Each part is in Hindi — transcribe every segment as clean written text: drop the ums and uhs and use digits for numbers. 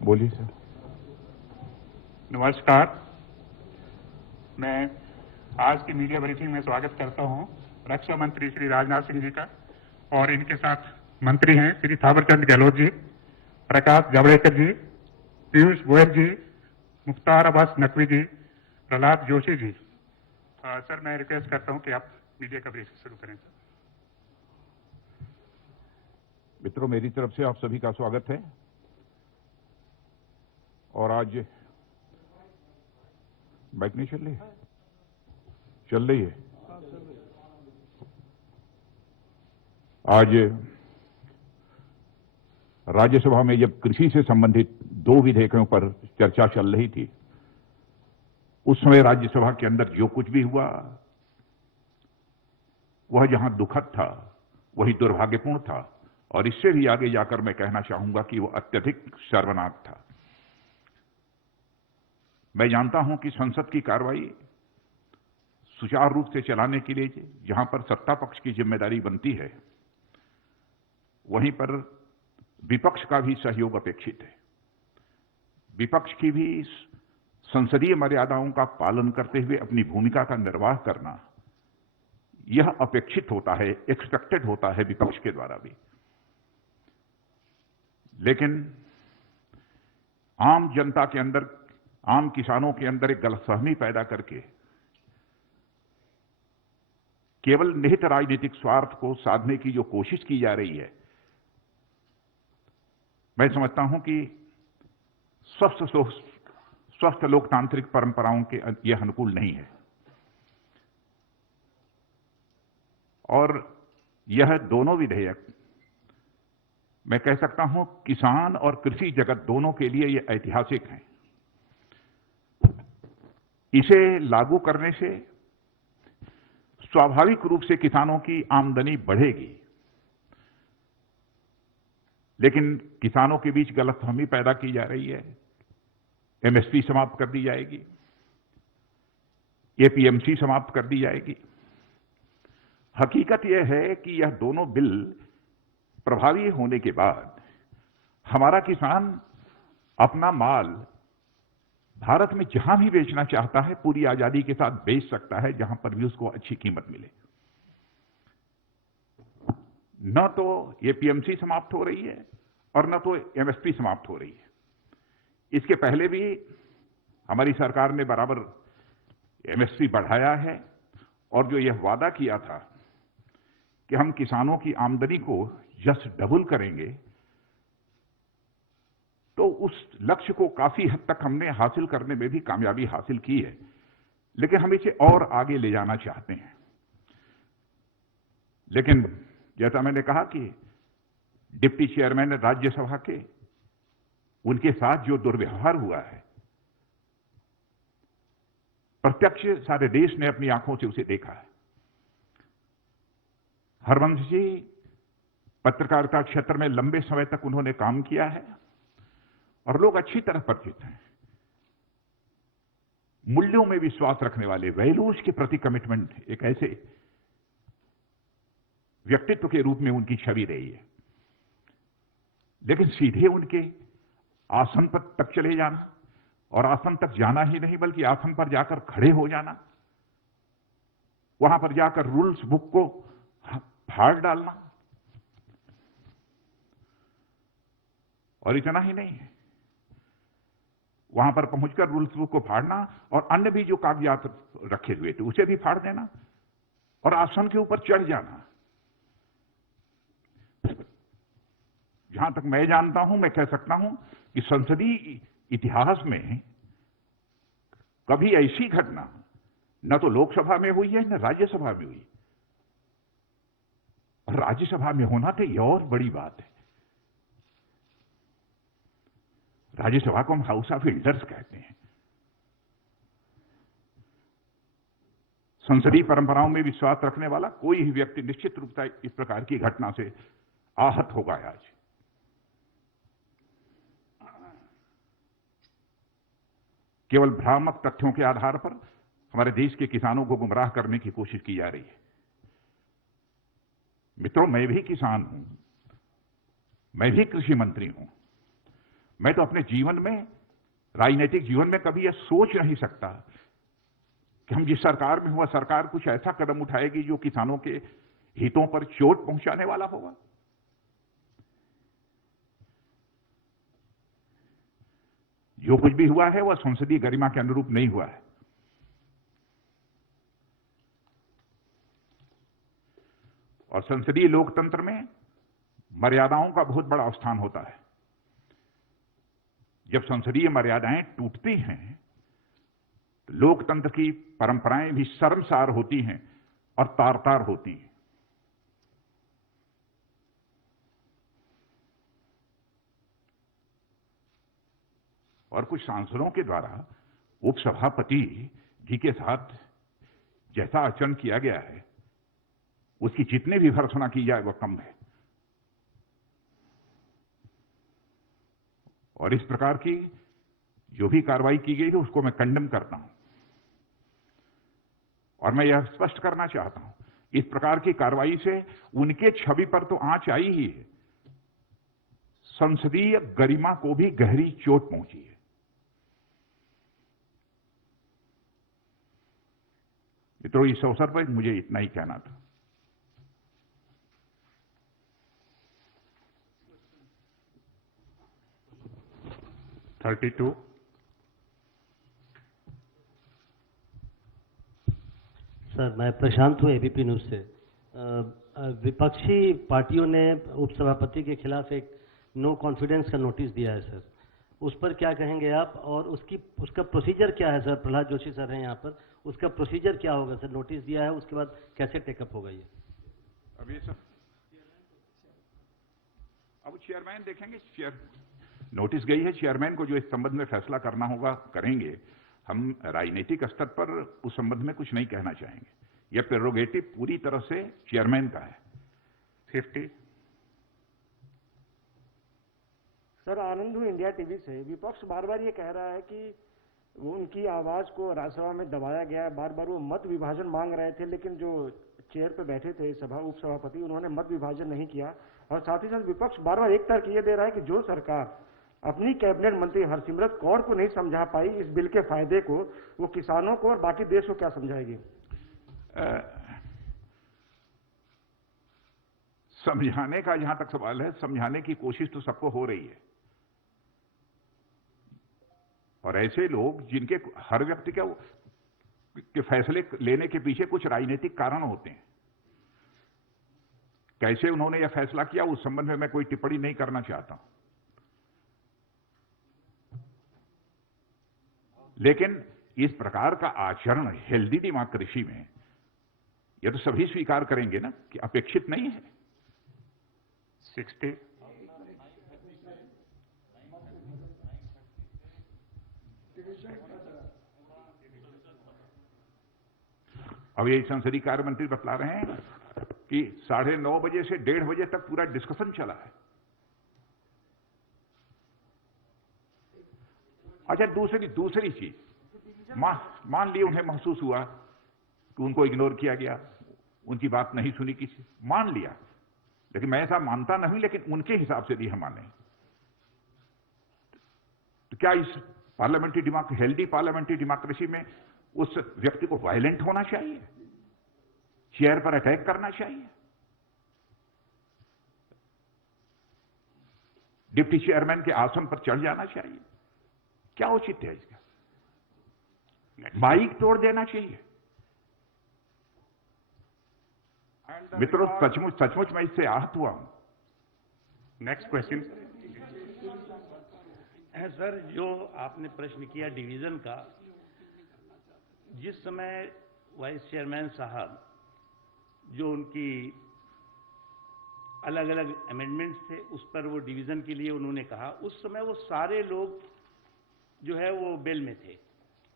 बोलिए सर। नमस्कार। मैं आज की मीडिया ब्रीफिंग में स्वागत करता हूं रक्षा मंत्री श्री राजनाथ सिंह जी का, और इनके साथ मंत्री हैं श्री थावरचंद गहलोत जी, प्रकाश जावड़ेकर जी, पीयूष गोयल जी, मुख्तार अब्बास नकवी जी, प्रहलाद जोशी जी। सर, मैं रिक्वेस्ट करता हूं कि आप मीडिया का ब्रीफिंग शुरू करें। मित्रों, मेरी तरफ से आप सभी का स्वागत है। और आज बाइक नहीं चल रही है? चल रही है। आज राज्यसभा में जब कृषि से संबंधित 2 विधेयकों पर चर्चा चल रही थी, उस समय राज्यसभा के अंदर जो कुछ भी हुआ वह जहां दुखद था वही दुर्भाग्यपूर्ण था, और इससे भी आगे जाकर मैं कहना चाहूंगा कि वह अत्यधिक शर्मनाक था। मैं जानता हूं कि संसद की कार्रवाई सुचारू रूप से चलाने के लिए जहां पर सत्ता पक्ष की जिम्मेदारी बनती है, वहीं पर विपक्ष का भी सहयोग अपेक्षित है। विपक्ष की भी संसदीय मर्यादाओं का पालन करते हुए अपनी भूमिका का निर्वाह करना यह अपेक्षित होता है, एक्सपेक्टेड होता है विपक्ष के द्वारा भी। लेकिन आम जनता के अंदर, आम किसानों के अंदर एक गलतफहमी पैदा करके केवल निहित राजनीतिक स्वार्थ को साधने की जो कोशिश की जा रही है, मैं समझता हूं कि स्वस्थ लोकतांत्रिक परंपराओं के यह अनुकूल नहीं है। और यह दोनों विधेयक, मैं कह सकता हूं, किसान और कृषि जगत दोनों के लिए यह ऐतिहासिक हैं। इसे लागू करने से स्वाभाविक रूप से किसानों की आमदनी बढ़ेगी, लेकिन किसानों के बीच गलतफहमी पैदा की जा रही है। एमएसपी समाप्त कर दी जाएगी, एपीएमसी समाप्त कर दी जाएगी। हकीकत यह है कि यह दोनों बिल प्रभावी होने के बाद हमारा किसान अपना माल भारत में जहां भी बेचना चाहता है पूरी आजादी के साथ बेच सकता है, जहां पर भी उसको अच्छी कीमत मिले। न तो एपीएमसी समाप्त हो रही है और न तो एमएसपी समाप्त हो रही है। इसके पहले भी हमारी सरकार ने बराबर एमएसपी बढ़ाया है, और जो यह वादा किया था कि हम किसानों की आमदनी को जस्ट डबल करेंगे, तो उस लक्ष्य को काफी हद तक हमने हासिल करने में भी कामयाबी हासिल की है। लेकिन हम इसे और आगे ले जाना चाहते हैं। लेकिन जैसा मैंने कहा कि डिप्टी चेयरमैन राज्यसभा के, उनके साथ जो दुर्व्यवहार हुआ है, प्रत्यक्ष सारे देश ने अपनी आंखों से उसे देखा है। हरवंश जी पत्रकारिता क्षेत्र में लंबे समय तक उन्होंने काम किया है और लोग अच्छी तरह परिचित हैं। मूल्यों में विश्वास रखने वाले, वैल्यूज के प्रति कमिटमेंट, एक ऐसे व्यक्तित्व के रूप में उनकी छवि रही है। लेकिन सीधे उनके आसन पर तक चले जाना, और आसन तक जाना ही नहीं बल्कि आसन पर जाकर खड़े हो जाना, वहां पर जाकर रूल्स बुक को फाड़ डालना, और इतना ही नहीं, वहां पर पहुंचकर रूल्स बुक को फाड़ना और अन्य भी जो कागजात रखे हुए थे उसे भी फाड़ देना और आसन के ऊपर चढ़ जाना। जहां तक मैं जानता हूं, मैं कह सकता हूं कि संसदीय इतिहास में कभी ऐसी घटना न तो लोकसभा में हुई है न राज्यसभा में हुई, और राज्यसभा में होना तो यह और बड़ी बात है। राज्यसभा को हम हाउस ऑफ एल्डर्स कहते हैं। संसदीय परंपराओं में विश्वास रखने वाला कोई भी व्यक्ति निश्चित रूप से इस प्रकार की घटना से आहत होगा। आज केवल भ्रामक तथ्यों के आधार पर हमारे देश के किसानों को गुमराह करने की कोशिश की जा रही है। मित्रों, मैं भी किसान हूं, मैं भी कृषि मंत्री हूं। मैं तो अपने जीवन में, राजनीतिक जीवन में कभी यह सोच नहीं सकता कि हम जिस सरकार में हुआ, सरकार कुछ ऐसा कदम उठाएगी जो किसानों के हितों पर चोट पहुंचाने वाला होगा। जो कुछ भी हुआ है वह संसदीय गरिमा के अनुरूप नहीं हुआ है। और संसदीय लोकतंत्र में मर्यादाओं का बहुत बड़ा स्थान होता है। जब संसदीय मर्यादाएं टूटती हैं तो लोकतंत्र की परंपराएं भी शर्मसार होती हैं और तार-तार होती हैं। और कुछ सांसदों के द्वारा उपसभापति जी के साथ जैसा आचरण किया गया है, उसकी जितनी भी भर्त्सना की जाए वह कम है। और इस प्रकार की जो भी कार्रवाई की गई है उसको मैं कंडेम करता हूं। और मैं यह स्पष्ट करना चाहता हूं, इस प्रकार की कार्रवाई से उनके छवि पर तो आंच आई ही है, संसदीय गरिमा को भी गहरी चोट पहुंची है। तो इस अवसर पर मुझे इतना ही कहना था। सर, मैं प्रशांत हूँ एबीपी न्यूज से। विपक्षी पार्टियों ने उपसभापति के खिलाफ एक नो कॉन्फिडेंस का नोटिस दिया है सर, उस पर क्या कहेंगे आप? और उसका प्रोसीजर क्या है सर? प्रहलाद जोशी सर हैं यहाँ पर, उसका प्रोसीजर क्या होगा सर? नोटिस दिया है, उसके बाद कैसे टेकअप होगा ये? अब ये सब अब चेयरमैन देखेंगे। नोटिस गई है, चेयरमैन को जो इस संबंध में फैसला करना होगा करेंगे। हम राजनीतिक स्तर पर उस संबंध में कुछ नहीं कहना चाहेंगे। यह प्रेरोगेटिव पूरी तरह से चेयरमैन का है। 50। सर, आनंद हूँ इंडिया टीवी से। विपक्ष बार बार ये कह रहा है कि वो उनकी आवाज को राज्यसभा में दबाया गया है। बार बार वो मत विभाजन मांग रहे थे, लेकिन जो चेयर पे बैठे थे उपसभापति, उन्होंने मत विभाजन नहीं किया। और साथ ही साथ विपक्ष बार बार एक तर्क ये दे रहा है कि जो सरकार अपनी कैबिनेट मंत्री हरसिमरत कौर को नहीं समझा पाई इस बिल के फायदे को, वो किसानों को और बाकी देश को क्या समझाएगी? समझाने का जहां तक सवाल है, समझाने की कोशिश तो सबको हो रही है। और ऐसे लोग जिनके हर व्यक्ति के फैसले लेने के पीछे कुछ राजनीतिक कारण होते हैं। कैसे उन्होंने यह फैसला किया उस संबंध में मैं कोई टिप्पणी नहीं करना चाहता हूं। लेकिन इस प्रकार का आचरण हेल्दी डेमोक्रेसी में यह तो सभी स्वीकार करेंगे ना कि अपेक्षित नहीं है। 60। अब ये संसदीय कार्य मंत्री बतला रहे हैं कि 9:30 बजे से 1:30 बजे तक पूरा डिस्कशन चला है। अच्छा, दूसरी चीज, मान लिया उन्हें महसूस हुआ कि उनको इग्नोर किया गया, उनकी बात नहीं सुनी किसी, मान लिया। लेकिन मैं ऐसा मानता नहीं, लेकिन उनके हिसाब से भी हम माने। तो क्या इस हेल्दी पार्लियामेंट्री डेमोक्रेसी में उस व्यक्ति को वायलेंट होना चाहिए, चेयर पर अटैक करना चाहिए, डिप्टी चेयरमैन के आसन पर चढ़ जाना चाहिए? क्या औचित्य है इसका? माइक तोड़ देना चाहिए? मित्रों, सचमुच मैं इससे आहत हुआ हूं। नेक्स्ट क्वेश्चन है सर, जो आपने प्रश्न किया डिवीजन का, जिस समय वाइस चेयरमैन साहब जो उनकी अलग अलग अमेंडमेंट्स थे उस पर वो डिवीजन के लिए उन्होंने कहा, उस समय वो सारे लोग जो है वो बेल में थे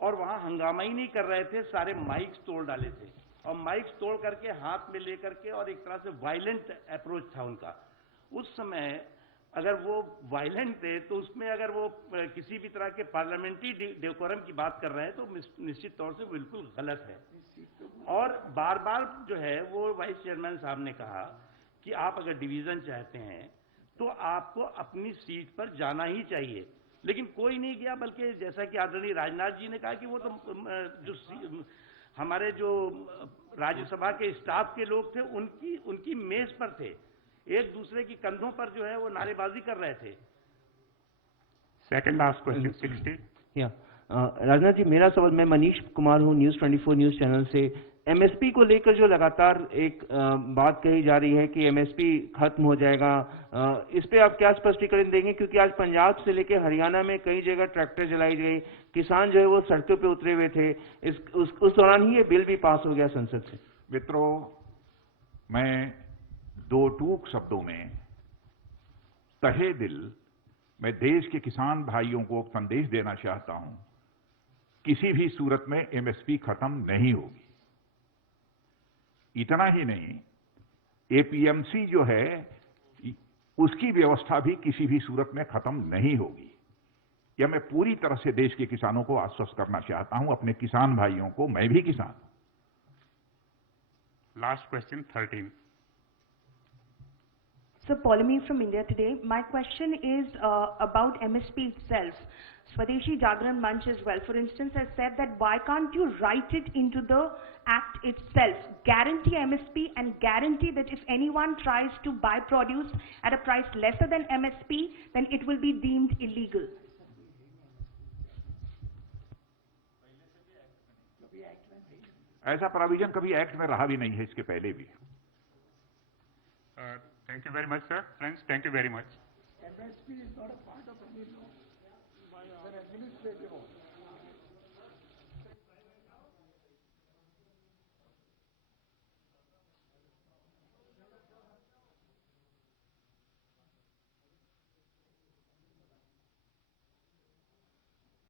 और वहां हंगामा ही नहीं कर रहे थे, सारे माइक्स तोड़ डाले थे और माइक्स तोड़ करके हाथ में लेकर के, और एक तरह से वायलेंट अप्रोच था उनका। उस समय अगर वो वायलेंट थे तो उसमें अगर वो किसी भी तरह के पार्लियामेंट्री डेकोरम की बात कर रहे हैं तो निश्चित तौर से बिल्कुल गलत है। और बार बार जो है वो वाइस चेयरमैन साहब ने कहा कि आप अगर डिवीजन चाहते हैं तो आपको अपनी सीट पर जाना ही चाहिए। लेकिन कोई नहीं गया, बल्कि जैसा कि आदरणीय राजनाथ जी ने कहा कि वो तो हमारे जो राज्यसभा के स्टाफ के लोग थे उनकी मेज पर थे, एक दूसरे की कंधों पर जो है वो नारेबाजी कर रहे थे। Second last question 60। या राजनाथ जी, मेरा सवाल, मैं मनीष कुमार हूँ, न्यूज़ 24 न्यूज़ चैनल से। एमएसपी को लेकर जो लगातार एक बात कही जा रही है कि एमएसपी खत्म हो जाएगा, इस पे आप क्या स्पष्टीकरण देंगे? क्योंकि आज पंजाब से लेकर हरियाणा में कई जगह ट्रैक्टर जलाई गई, किसान जो है वो सड़कों पे उतरे हुए थे। उस दौरान ही ये बिल भी पास हो गया संसद से। मित्रों, मैं दो टूक शब्दों में तहे दिल मैं देश के किसान भाइयों को संदेश देना चाहता हूं, किसी भी सूरत में एमएसपी खत्म नहीं होगी। इतना ही नहीं, एपीएमसी जो है उसकी व्यवस्था भी किसी भी सूरत में खत्म नहीं होगी। यह मैं पूरी तरह से देश के किसानों को आश्वस्त करना चाहता हूं, अपने किसान भाइयों को। मैं भी किसान हूं। Last question 13। So, Polemy from India Today. My question is about MSP itself. Swadeshi Jagran Manch as well, for instance, has said that why can't you write it into the act itself, guarantee MSP and guarantee that if anyone tries to buy produce at a price lesser than MSP, then it will be deemed illegal. ऐसा प्रोविजन कभी एक्ट में रहा भी नहीं है, इसके पहले भी। Thank you very much, sir. Friends, thank you very much. MSP is not a part of any law. It's an administrative order.